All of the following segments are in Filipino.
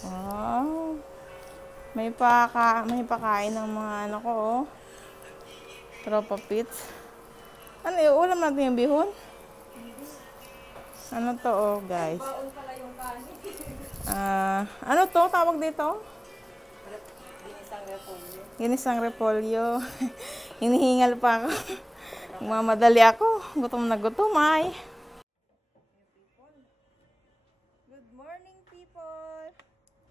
Wow. May pakain ng mga ano ko, oh. Tropa pits. Ano yung ulam natin yung bihon? Ano to, oh, guys? Ano to? Tawag dito? Ginisang repolyo. Hinihingal pa ako. Mamadali ako. Gutom na gutom ay. Good morning, people.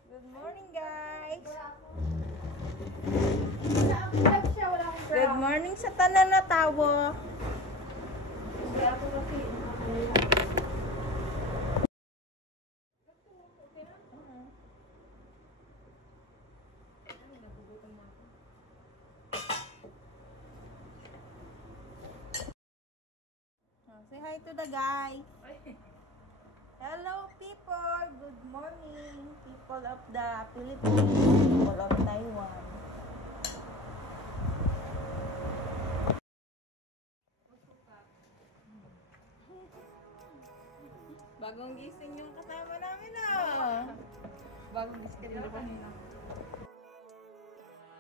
Good morning, guys. Good morning sa tanan na tawo. Say hi to the guys. Hello, people. Good morning, people of the Philippines, people of Taiwan. Bagong gising yung kasama namin, ah. Bagong gising yung kasama namin.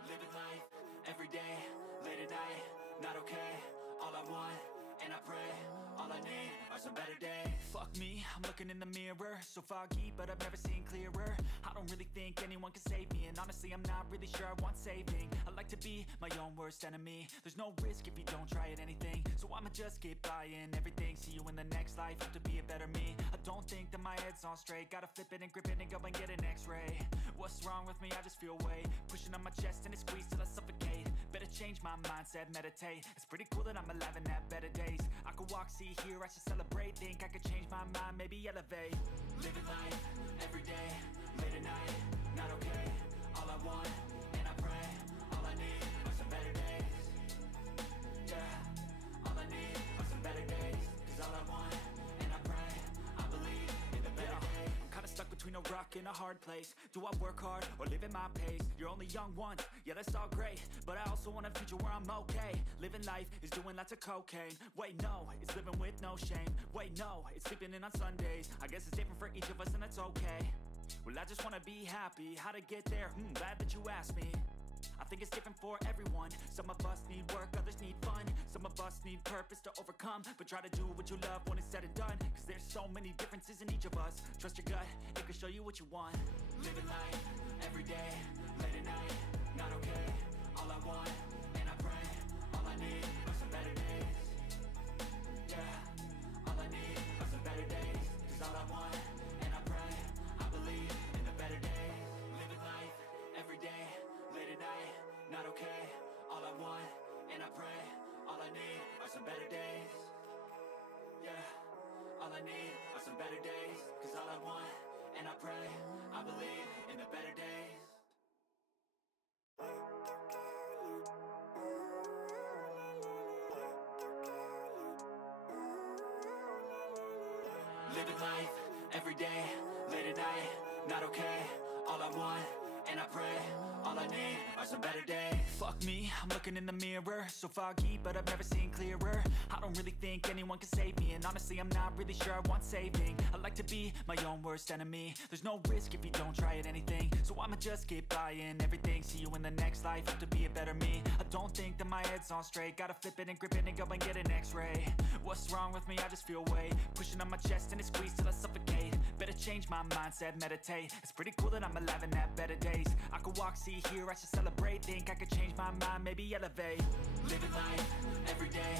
Living life every day, late at night, not okay. All I want, and I pray, all I need are some better days. Fuck me, I'm looking in the mirror, so foggy, but I've never seen clearer. I don't really think anyone can save me, and honestly I'm not really sure I want saving. I like to be my own worst enemy. There's no risk if you don't try at anything, so I'ma just keep buying everything. See you in the next life, hope to be a better me. I don't think that my head's on straight, gotta flip it and grip it and go and get an x-ray. What's wrong with me? I just feel weight pushing on my chest and it squeezes till I suffocate. Better change my mindset, meditate. It's pretty cool that I'm alive and have better days. I could walk, see, hear, I should celebrate. Think I could change my mind, maybe elevate. Living life, every day, late at night, not okay. All I want, and I pray, all I need are some better days. Yeah, all I need are some better days. Cause all I want, and I pray, I believe in the better days. I'm kinda stuck between a rock and a hard place. Do I work hard or live at my pace? You're only young once, yeah that's all great, but I also want a future where I'm okay. Living life is doing lots of cocaine. Wait no, it's living with no shame. Wait no, it's sleeping in on Sundays. I guess it's different for each of us and that's okay. Well I just wanna be happy, how to get there? Glad that you asked me. I think it's different for everyone. Some of us need work, others need fun. Some of us need purpose to overcome. But try to do what you love when it's said and done. Cause there's so many differences in each of us. Trust your gut, it can show you what you want. Living life, every day, late at night, not okay. All I want, and I pray, all I need are some better days. Yeah, all I need are some better days. Cause all I want, and I pray, I believe in the better days. Living life, every day, late at night, not okay. All I want, and I pray, all I need are some better days. Yeah, all I need are some better days. Cause all I want, and I pray, I believe in the better days. Living life, every day, late at night, not okay. All I want, and I pray, all I need are some better days. Fuck me, I'm looking in the mirror, so foggy, but I've never seen clearer. I don't really think anyone can save me, and honestly I'm not really sure I want saving. I like to be my own worst enemy. There's no risk if you don't try at anything, so I'ma just keep buying everything. See you in the next life, hope to be a better me. I don't think that my head's on straight, gotta flip it and grip it and go and get an x-ray. What's wrong with me? I just feel weight pushing on my chest and it squeezes till I suffocate. Better change my mindset, meditate. It's pretty cool that I'm alive and have better days. I could walk, see, hear, I should celebrate. Think I could change my mind, maybe elevate. Living life, every day,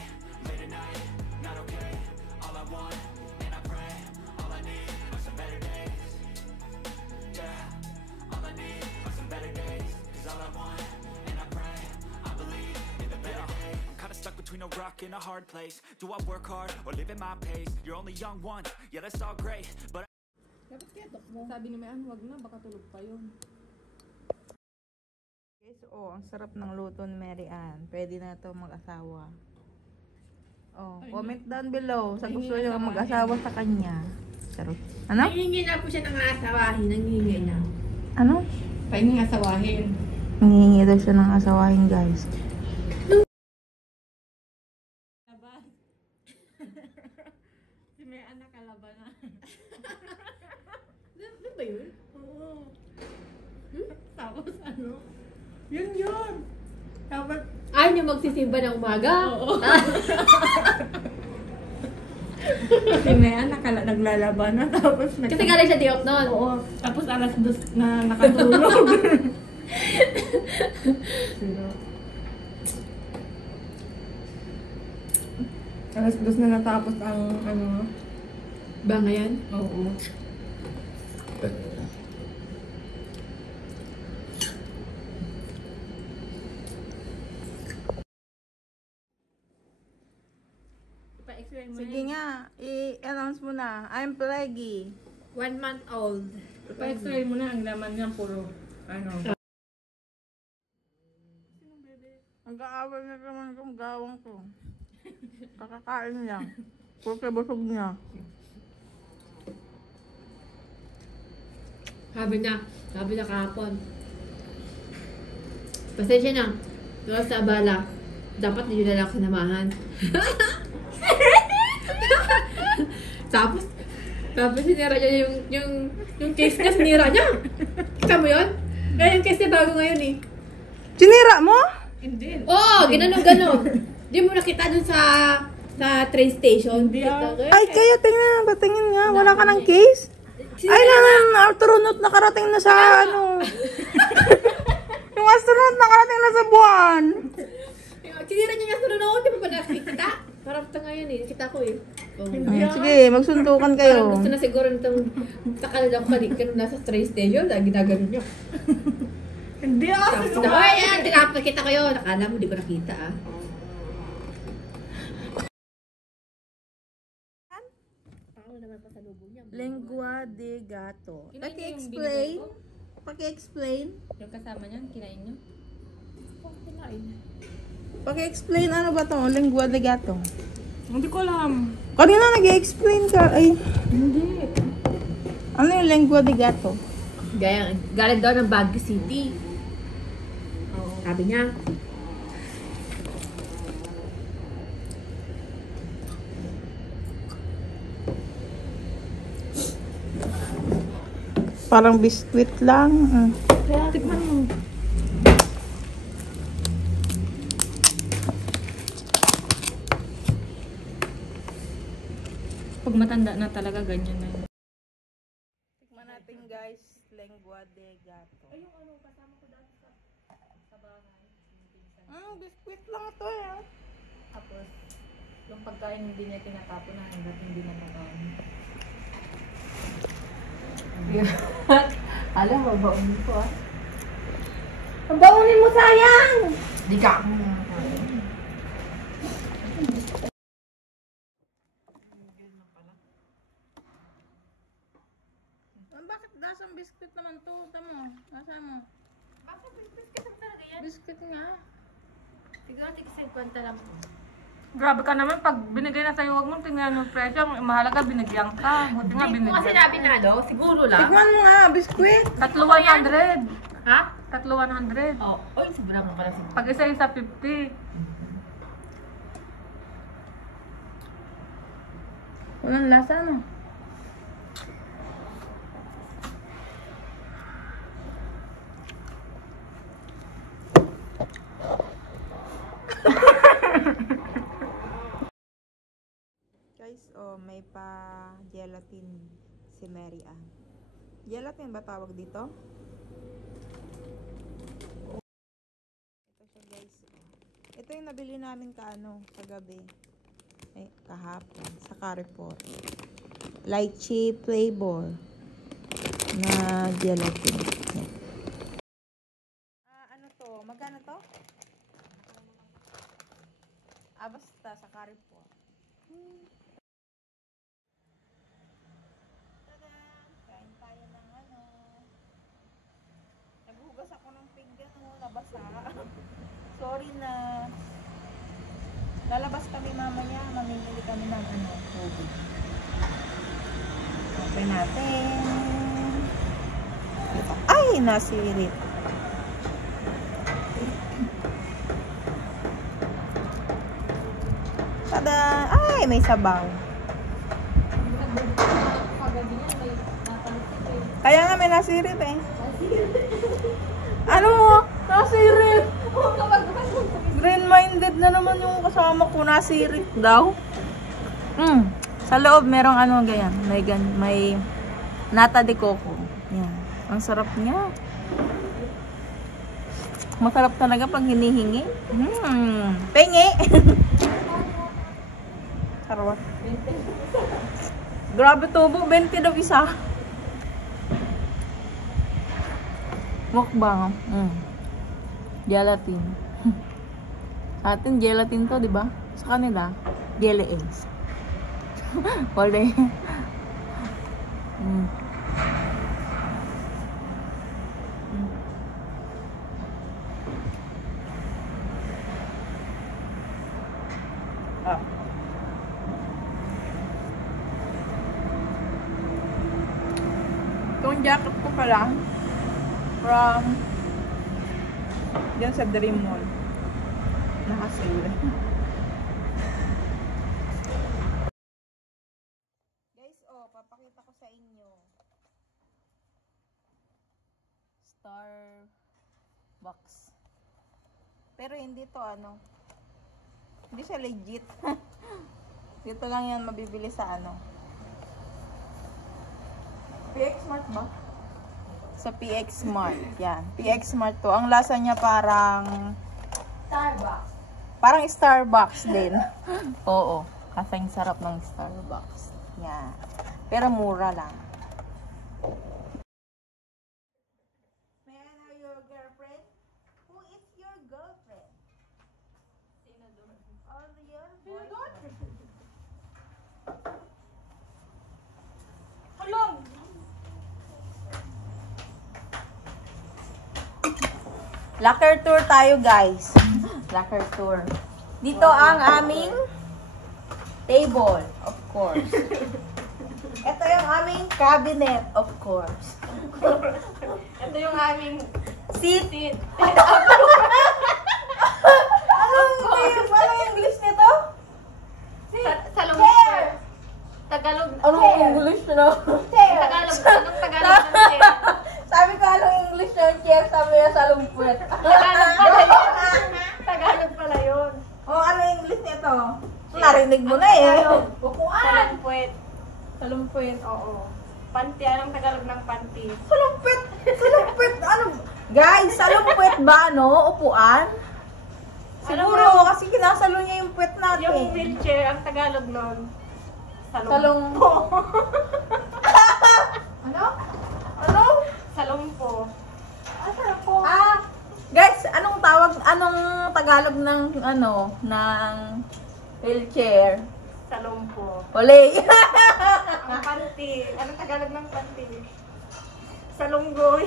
late at night, not okay. All I want, and I pray, all I need are some better days. Yeah, all I need are some better days. Cause all I want, and I pray, I believe in the better days. I'm kinda stuck between a rock and a hard place. Do I work hard or live at my pace? You're only young once, yeah that's all great, but Dapat ketok mo. Sabi ni Mayan, wag na, baka tulog pa yun. Guys, oh, ang sarap ng luto ni Mary Ann. Pwede na to mag-asawa. Oh, comment down below sa gusto nyo mag-asawa sa kanya. Charot. Ano? Nangingi na po siya ng asawahin, nangingi na. Ano? Pahinging asawahin. Nangingi daw siya ng asawahin, guys. Laban. Si Mayan nakalaban na. Ano ba yun? Oo. Tapos ano? Yun. Dapat, Ayaw niyo magsisimba ng umaga? oo. Kasi na yan, naglalaban na. Tapos Kasi galing siya day off noon. Oo. Tapos alas 2 na nakatulog. Alas 2 na natapos ang ano. Ba ngayon? Oo. Pa-explain mo Sige nga, i-announce mo na. I'm Pleggy. 1 month old. Pa-explain mo na ang laman niya puro ano. Nag-aaway na naman itong gawang ko. Kakakain lang. Porque busog niya. Sabi na kahapon. Pasensya na. Pero sa abala, dapat hindi na lang sinamahan. Tapos sinira niya yung case niya, sinira niya. Kita mo yun? Kaya yung case niya bago ngayon eh. Sinira mo? Hindi. Oo, ganon. Di mo nakita dun sa train station. Hindi ah. Ay, kaya tingnan. Patingin nga. Wala ka ng case? Ay, astronaut nakarating na sa ano. Yung astronaut nakarating na sa buwan. Sinira niya yung astronaut, di mo pa nakikita? Parang ito ngayon eh, kita ko eh. Sige, magsuntukan kayo. Parang gusto na siguro nitong sa kanila ko kanina nasa train station, dahil ginagano niyo. Hindi ah. Tapos na, ay, tinapakita ko yun. Nakala mo, di ko nakita ah. Ako naman pa sa lubong niya. Lengua de gato. Kinain niyo yung Paki-explain. binigay ko? Paki-explain. Yung kasama niyan, kinain niyo? Kinain. Paki-explain ano ba to? Lengua de gato. Hindi ko alam. Kanina nag-explain ka. Ay, Hindi. ano yung lengua de gato? Galing daw ng Baguio City. Sabi niya. Parang biskuit lang. Tikman mo. Pag matanda na talaga, ganyan na yun. Tikman natin guys, lengua de gato. Ay, yung ano, kasama ko dati sa bahay. Biskuit lang ito eh. Tapos, yung pagkain hindi niya tinatapon na hanggat hindi na makain. Alam mo, baunin ko ah. Ang baunin mo sayang! Di ka. Bakit dasang biskuit naman to? Tama mo, nasa mo? Bakit biscuit ang talaga yan? Biskuit nga. Siguro tig 50 lang. Grabe ka naman, pag binigay na sa'yo, huwag mong tingnan yung presyo. Ang mahalaga, binigyan ka. Buti nga, Hindi ko kasi binigyan. sinabi na ano, siguro lang. Tikman mo nga, biskuit. 3,100. Ha? 3,100. Oh, oy, sobrang mo pala siguro. Pag isa-isa 50. Walang lasa no? Guys, may pa-gelatin si Mary Ann. Gelatin ba tawag dito? Ito siya guys. Ito yung nabili namin sa gabi. Ay, kahapon. Sa Carrefour. Lychee flavor na gelatin. Ano to? Magkano to? Basta sa Carrefour. Tada! Kain tayo ng naghugas ako ng pinggan nabasa. Sorry na. Lalabas kami mamaya. Mamimili kami ng tubig. Open natin. Ay, nasirit. Tada! Ay, may sabaw. Kaya nga may nasirit eh. Ano mo? Nasirit. Green-minded na naman yung kasama ko. Nasirit daw. Sa loob, merong ano ganyan. May nata de coco. Yan. Ang sarap niya. Masarap talaga pag hinihingi. Pengi! Sarap. Grabe tubo. 20 daw isa. Mukbang. Gelatin. Sa atin, gelatin to, di ba? Sa kanila, jelly eggs. Wala eh. Itong jacket ko pala from dyan sa Dream Mall. Nakasale. Guys, papakita ko sa inyo. Starbucks. Pero hindi to hindi siya legit. Dito lang yan mabibili sa PX Smart ba? Sa PX Smart. Yan. PX Smart to. Ang lasa niya parang Starbucks. Parang Starbucks din. Oo. Kasing sarap ng Starbucks. Yan. Pero mura lang. May I know your girlfriend? Who is your girlfriend? Sino doon? All your boyfriend. Halong! Locker tour tayo, guys. Locker tour. Dito ang aming table, of course. Ito yung aming cabinet, of course. Ito yung aming Seat. Anong English nito? salong Chair. Tagalog. Anong English na? Tagalog. Anong Tagalog ng chair? Sabi ko, anong English ng chair? Sabi niya sa lumpwet. Tagalog pala yun. Tagalog pala yun. Anong English nito? Narinig mo na eh. Upuan. Salumpwet, oo. Panty, anong Tagalog ng panty? Salumpwet. Salumpwet. Ano? Guys, salumpwet ba, upuan? Siguro, kasi kinasalo niya yung puwet natin. Yung wheelchair, ang Tagalog nun. Salumpo. Ano? Salumpo. Salumpo. Guys, anong Tagalog ng ng wheelchair? Salumpo. Ole. Ang panty. Anong Tagalog ng panty? Salunggoy.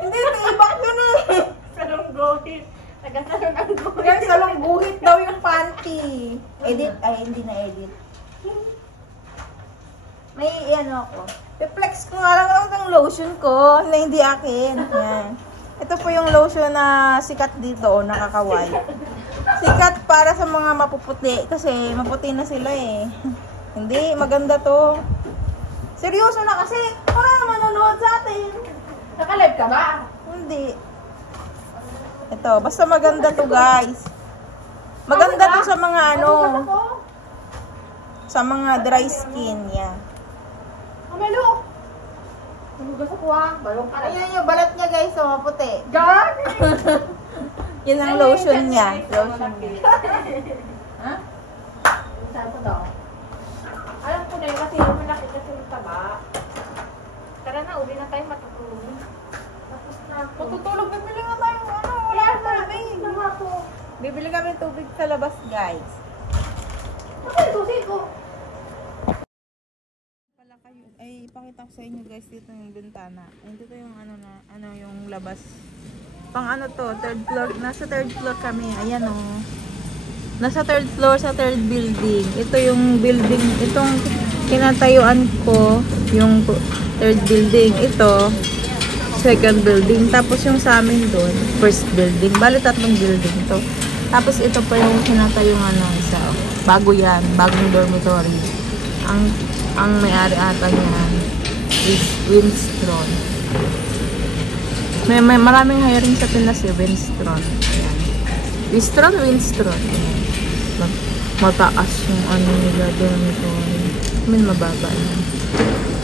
Hindi, ibak yun eh. Salunggoy. Taga-salong ang goy. Guys, salong guhit daw yung panty. Edit. Ay, hindi na edit. May ako. I-flex ko nga lang ang lotion ko na hindi akin. Yan. Ito po yung lotion na sikat dito, nakaka-white. Sikat para sa mga mapuputi kasi maputi na sila eh. Hindi, maganda to. Seryoso na kasi. Para manonood sa atin. Nakalive ka ba? Hindi. Ito, basta maganda to, guys. Maganda to sa mga sa mga dry skin, yan. Amelo. Nagugas ako balong ka. Ayun yung balat niya, guys, maputi. Gan! Yan ang lotion niya. Lotion niya. Ha? Saan ko daw? Alam ko na yun kasi yung malaki kasi yung taba. Tara na, uli na tayo matutulog. Tapos na ako. Matutulog, bibili nga tayo wala na tubig. Bibili kami tubig sa labas, guys. Bakit susi ko? Pala kayo, ay ipakita ko sa inyo, guys, dito yung bintana. Ay, dito yung yung labas. Pang to, third floor. Nasa third floor kami. Ayan Nasa third floor sa third building. Ito yung building, itong kinatayuan ko, yung third building. Ito, second building. Tapos yung sa amin doon, first building. Bali, tatlong building to. Tapos ito pa yung kinatayuan ng isa. Bago yan, bagong dormitory. Ang may-ari ata niyan. is Winstron. May maraming hiring sa Pinas eh, Winstron. Ayan. Winstron. Ayan. Mataas yung ano nila doon. Mababa yan.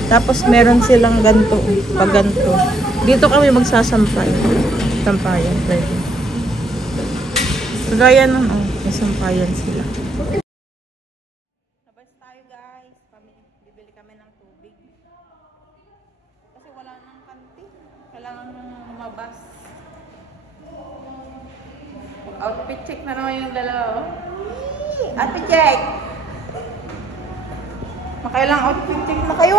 Tapos meron silang ganto, pag ganto. Dito kami magsasampay. Sampayan, pwede. Kagaya nun, may sampayan sila. Labas tayo guys. Bibili kami ng tubig. Kasi wala nang kanti. Kailangan lumabas. Outfit check na naman yung dalawa. Outfit check! Makailang outfit check na kayo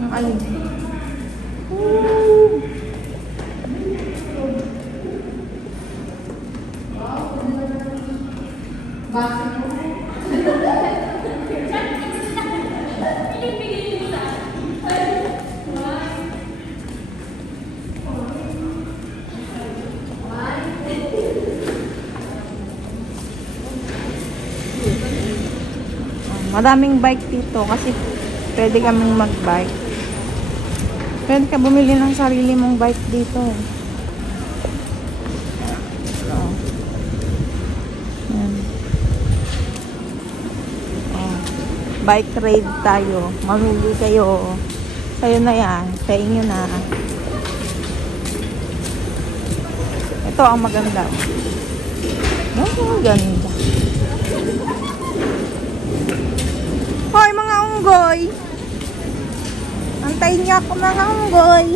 Ang alin. Madaming bike dito kasi pwede kaming mag-bike. Pwede ka bumili ng sarili mong bike dito. Yan. Bike ride tayo. Mamili kayo. Sa'yo na yan. Sa inyo na. Ito ang maganda. Ang maganda. Hoy mga unggoy! Antayin niyo ako mga unggoy!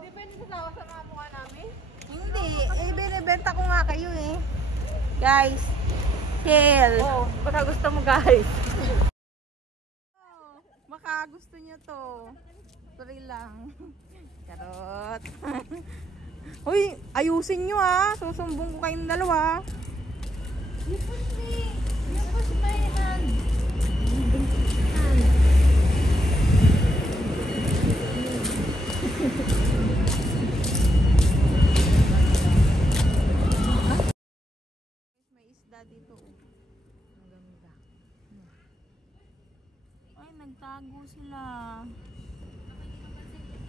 Di ba yung sasawa sa mga mukha namin? Hindi, binibenta ko nga kayo eh. Guys, chill. Baka gusto mo guys. Baka gusto niyo to. Sorry lang. Charot. Uy, ayusin nyo susumbong ko kayong dalawa. You push my hand. May isda dito. Ang ganda. Ay, nagtago sila.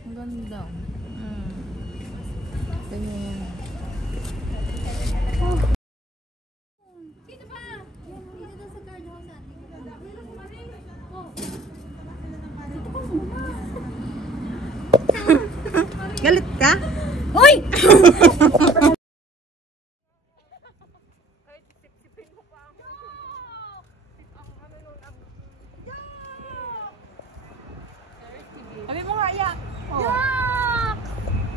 Ang ganda. Ganyan. Dito ba? Dito daw sa guard house natin. Galit ka? Uy! Sabi mo nga, yak. Yak!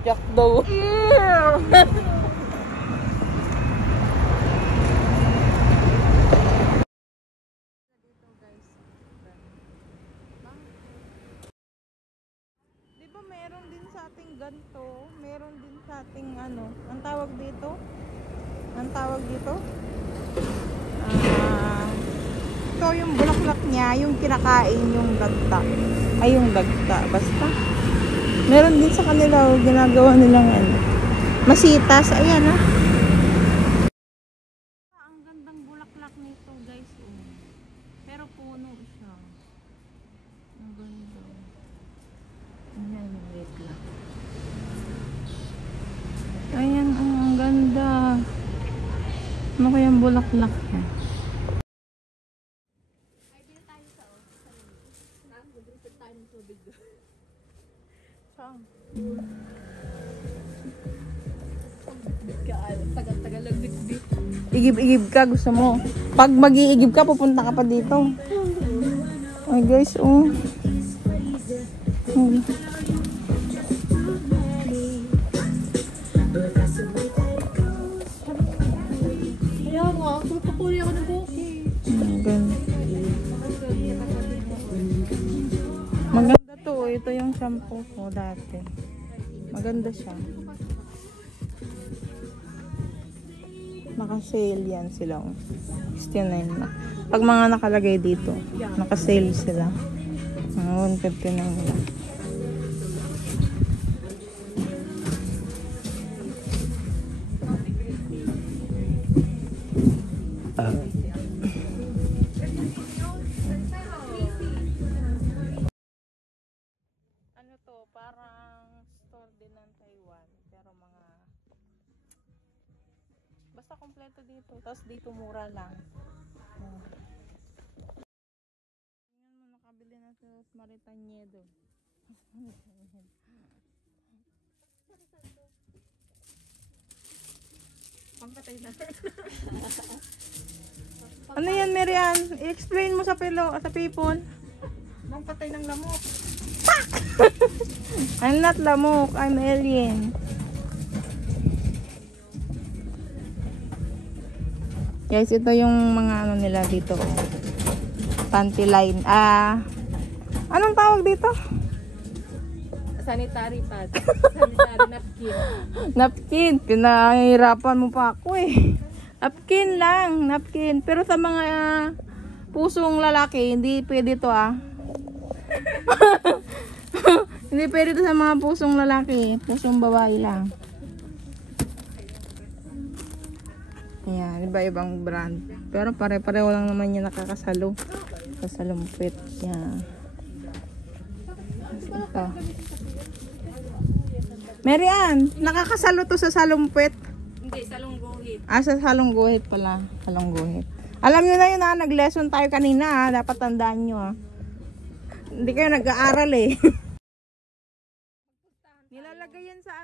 Yak daw. Di ba meron din sa ating ganto? Meron din sa ating ano? Ang tawag dito? Ito yung bulaklak niya, yung kinakain yung dagta. Ay, yung dagta. Basta. Meron din sa kanila, ginagawa nilang ano. Masitas. Ayan Ang gandang bulaklak nito, guys. Pero puno siya. Ang ganda. Ayan, wait lang. Ayan, ang ganda. Ano kayang bulaklak niya? Tagal-tagal lang bitbit. Igib-igib ka, gusto mo. Pag mag-iigib ka, pupunta ka pa dito. Ay guys, Kaya nga, pupukuli ako ng buki. Ang ganda. ito yung shampoo ko dati. Maganda siya. Naka-sale yan sila. 69 na. Pag mga nakalagay dito, naka-sale sila. 159 nila. Ano to, parang store din ng Taiwan, pero mga basta kompleto dito, tapos dito mura lang. Tingnan mo, nakabili na sa Maritanyedo. Pampatay na. Ano yan, Marian? I-explain mo sa people. Pampatay ng lamok. I'm not lamok, I'm alien. Guys, ito yung mga ano nila dito. Panty line. Anong tawag dito? Sanitary pad. Sanitary napkin. Napkin. Pinahirapan mo pa ako eh. Napkin lang. Napkin. Pero sa mga pusong lalaki, hindi pwede to Hindi pwede to sa mga pusong lalaki. Pusong babae lang. Ayan, iba-ibang brand. Pero pare-pareho lang naman yung nakakasalo. Sa salumpit. Yan. Ito. Mary Ann, nakakasalo to sa salumpit. Hindi, salong guhit. Sa salong guhit pala. Salong guhit. Alam nyo na yun nag-lesson tayo kanina dapat tandaan nyo Hindi kayo nag-aaral eh. Nilalagay yan sa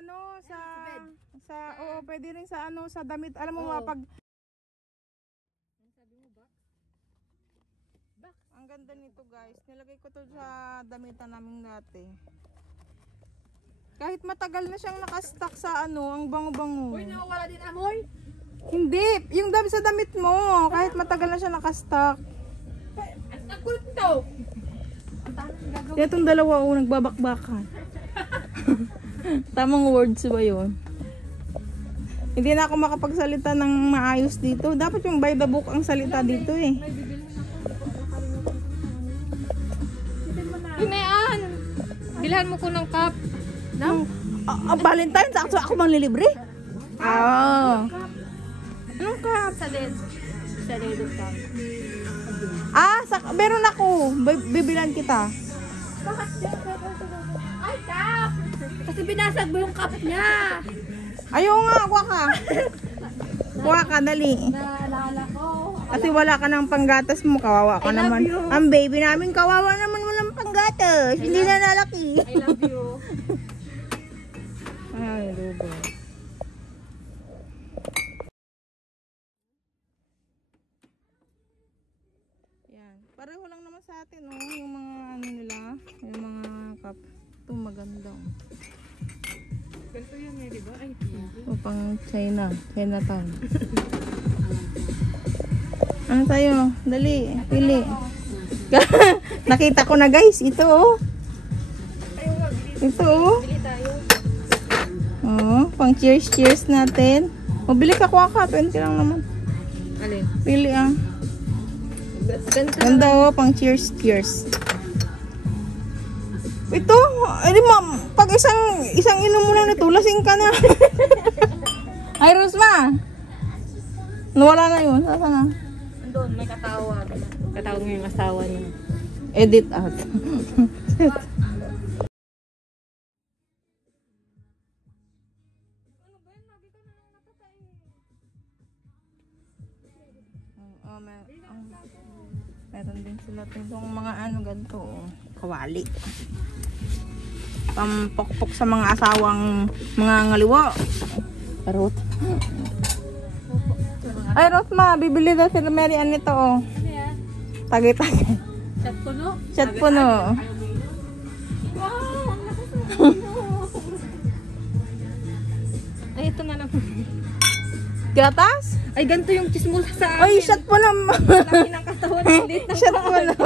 pwede rin sa sa damit. Alam mo pag ang ganda nito guys. Nilagay ko to sa damitan namin dati. Kahit matagal na siyang nakastock sa ang bango-bango. Uy, nawawala din amoy. Hindi, yung sa damit mo. Kahit matagal na siya nakastock. Ang kulit nito. Itong dalawa nagbabakbakan. Tamang words ba yun? Hindi na ako makapagsalita ng maayos dito. Dapat yung by the book ang salita dito eh. Hinayaan. Bilhan mo ko ng cup. No? Valentine, sakto ako manglilibre? Anong cup? Sa dedo cup. Meron ako. Bibilan kita. Ay, cup! Kasi binasag mo yung cup niya. Ayaw nga, kuha ka. Kuha ka, dali. Naalala ko. Kasi wala ka ng panggatas mo, kawawa ka I love naman. you. Ang baby namin, kawawa naman walang panggatas. Hindi na nalaki. I love you. Ay, lubo. Yan. Pareho lang naman sa atin, yung mga nila, yung mga cup. Ito maganda. Ganito yan di ba? Ay, O pang China, Chinatown. Ano tayo? Dali, pili. Nakita ko na guys, ito Ito bili tayo. pang cheers natin. Bili ka, kuha ka, 20 lang naman. Alin? Pili Ganito. Ganda pang cheers. Ito, edi ma'am, pag isang inom mo lang nito, lasing ka na. Ay, Rosma. Nawala na yun. Saan na? Doon, may katawag. Katawag mo yung asawa niya. Edit out. Meron din sila itong mga ganito. Kawali. Pampokpok sa mga asawang mga ngaliwa. Parot. Ay, Rosma, bibili daw sila Mary Ann nito. Ano yan? Tagay-tagay. Chat puno? Chat puno. Wow! Ang lakas ng Ay, ito na lang. Gatas? Ay, ganito yung chismosa sa akin. Ay, shot puno. Laki ng katawan. Liit ng Shot puno.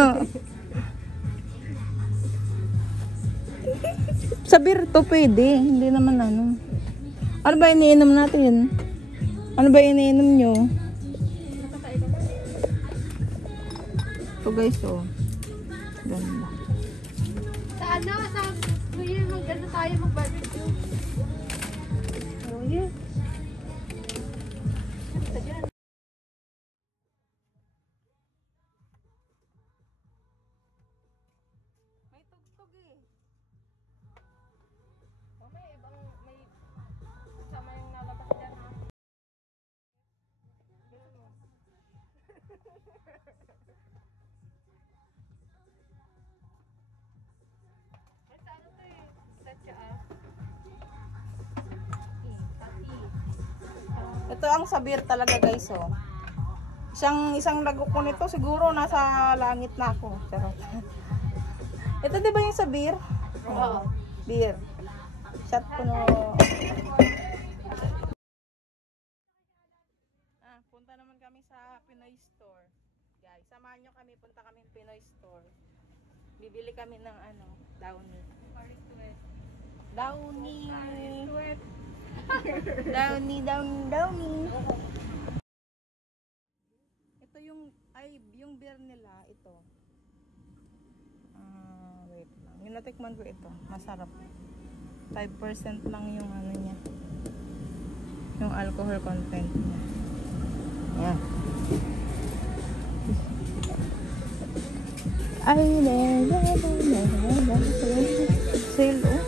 Sa beer to pwede. Hindi naman ano. Ano ba iniinom natin? Ano ba iniinom nyo? Ito guys, oh. Ganda. Sa ano? Sa Kuya, mag-ano tayo mag-barbecue. Oh, yeah. May tugtog eh. May ibang, may kasama yung nalabas dyan ha. Ito ang sabir talaga guys, oh. Isang lago ko nito siguro nasa langit na ako. Charot. Ito 'di ba yung sabir? Oo. Beer. Shot ko no. Punta naman kami sa Pinoy store. Guys, samahan nyo kami, punta kami sa Pinoy store. Bibili kami ng ano, Downy. Downy. Downy. Ito yung beer nila, ito. Wait lang. Yung natikman ko ito, masarap. 5% lang yung ano niya. Yung alcohol content niya. Ayan. Ay, sale, oh.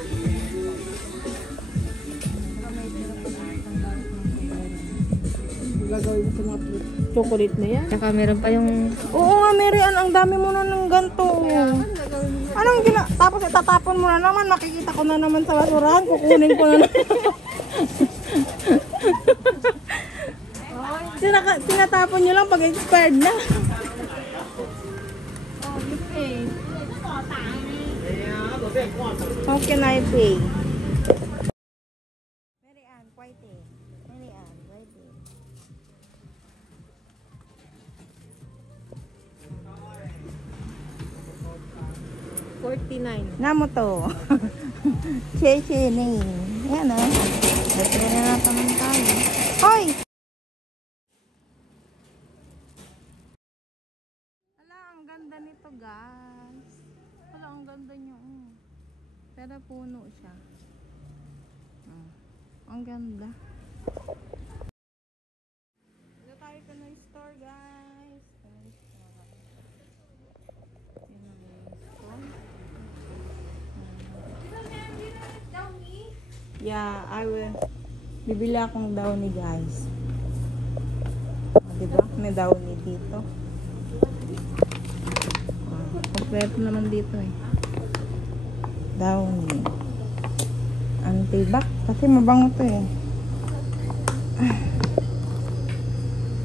Gagawin mo sa mga chocolate na yan. Saka meron pa yung... Oo nga, Marian, ang dami mo na ng ganito. Anong tapos itatapon mo na naman, makikita ko na naman sa basurahan, kukunin ko na naman. Tinatapon nyo lang pag expired na. How can I pay? Marian, quite eh. Marian, quite eh. $49. Namo to. Cheche ni. Yan ah. Ito na natin tayo. Hoy! Ala, ang ganda nito guys. Ala, ang ganda niyo. Pero puno siya. Ang ganda. Dito tayo sa Pinoy store guys. Pinoy store. Yun ang store. Yeah, I will. Bibili akong Downy guys. Diba? May Downy dito. Kompleto naman dito eh. Downy. Antibac. Kasi mabango to eh.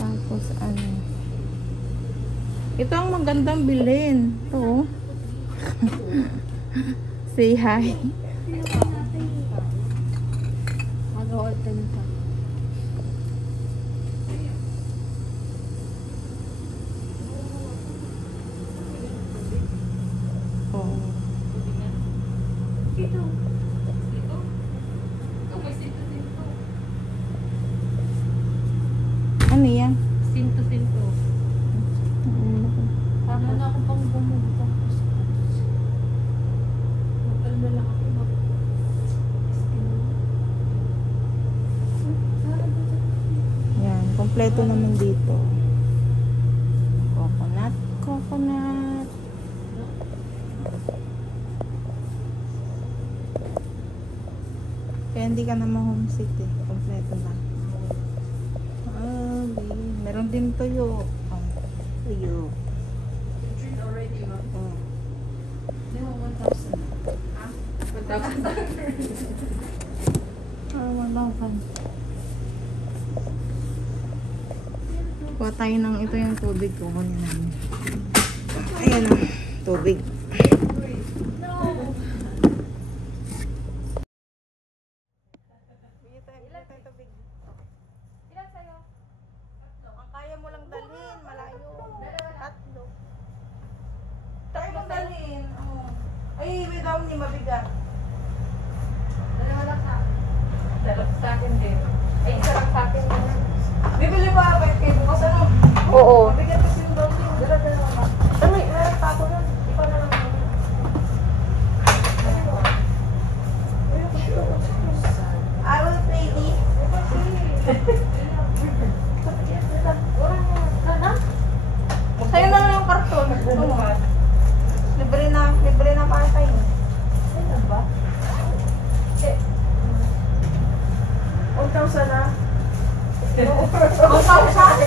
Tapos ano. Ito ang magandang bilhin. Ito. Say hi. Mag-hold ka nito. Oh. Dito. Ano yan? Sinto. Tama na ako pang bumubuka. Magkalma lang ako mag... Yan, kompleto naman dito. Coconut. Kaya hindi ka na ma-homesick eh. Kompleto na. Meron din tuyo. Tuyo. Drink already, ma'am. Hindi mo 1,000. Ah? 1,000. Wala ka. Kuha tayo ng ito yung tubig ko. Kunin namin. Ayan o. Tubig. Ilan sa'yo? Ang kaya mo lang dalhin, malayo. Tatlo dalhin. Oh. Ay, may Downy mabigat. Dalawa sa akin din. Ay, isa lang sa akin. Bibili ba ako kay bukas ano? Oo. Mabigat kasi yung dog niyo. Dala naman. Ano, meron pa ako nun. Iba na lang. I will play this. Sa'yo na lang yung karton. Libre na para sa'yo. Ano ba? 1,000 na? 1,000?